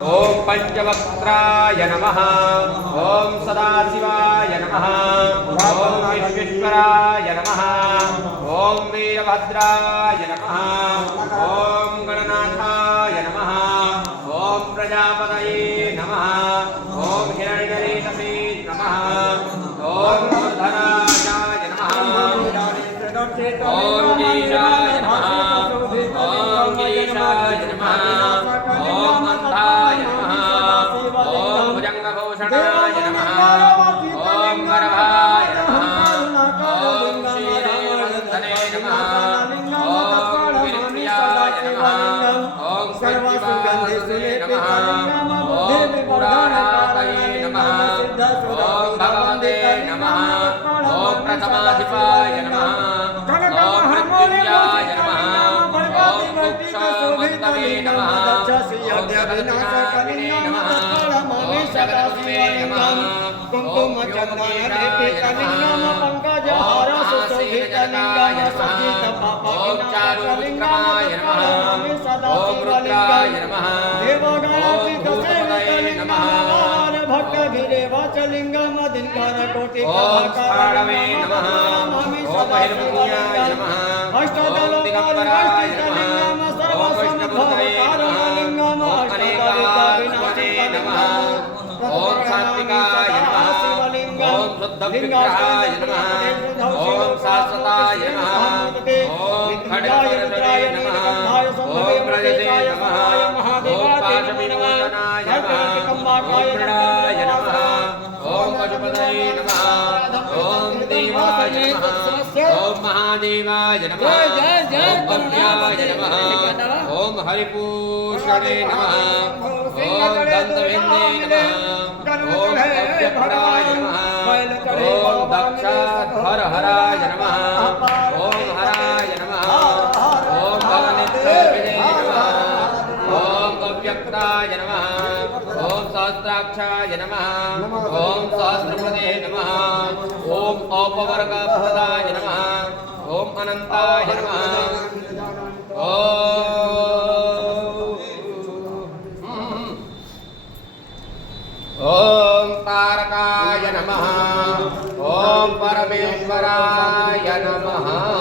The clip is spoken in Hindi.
ओम पंचवक्त्राय नमः। ओम सदाशिवाय नमः। ओम विश्वेश्वराय नमः। ओम वीरभद्राय नमः। ओम गणनाथाय नमः। ओम प्रजापतये नमः। ओम हिरण्यरेतसे नमः। ओम मूर्धनाय नमः। ओम गीशाय नमः। ओम गीशाय नमः। ओम अंधाय नमः। ओम भुजंगभूषणाय नमः। ओम गर्भाय नमः। ओम श्रीरेवंधने नमः। ओम वीरप्रियाय नमः। ओम सर्वसुगंधिसुले नमः। ओम पुराणातये नमः। ओम भगवते नमः। ओम प्रथमाधिपाय नमः। ओम मृत्युंजयाय नमः। ओम कुक्षामन्तवे नमः। ओम जगन्नाथविने नमः। ओम जगन्नाथे नमः। ओम व्योमकेशाय नमः। ओम महासेनजनकाय नमः। ओम चारुविक्रमाय नमः। ओम रुद्राय नमः। ओम भूतपतये नमः। ओम स्थाणवे नमः। ओम बहिर्मुख्याय नमः। ओम दिगंबराय नमः। ओम विष्णुभूतये नमः। ओम अनेकात्मने नमः। ओम सात्विकाय नमः। ओम शुद्धविग्रहाय नमः। ओम शाश्वताय नमः। ओम खड्गवरदे नमः। ओम प्रजते नमः। ओम पाशविमोचनाय नमः। ओम मृडाय नमः। ओम पशुपतये नमः। ओम देवाय नमः। ओम महादेवाय नमः। ओम भव्याय नमः। ओम हरिपूषणे नमः। ओम दन्तवेन्दे नमः। ओम अव्यक्ताय नमः। ओम दक्षाध्वरहराय नमः। ओम हराय नमः। ओम भवनेत्रविदे नमः। ओम अव्यक्ताय नमः। ओम सहस्राक्षाय नमः। ओम सहस्रपदे नमः। ओम औपवर्गप्रदाय नमः। ओम अनंताय नमः। ओम तारकाय नमः। ओम परमेश्वराय नमः।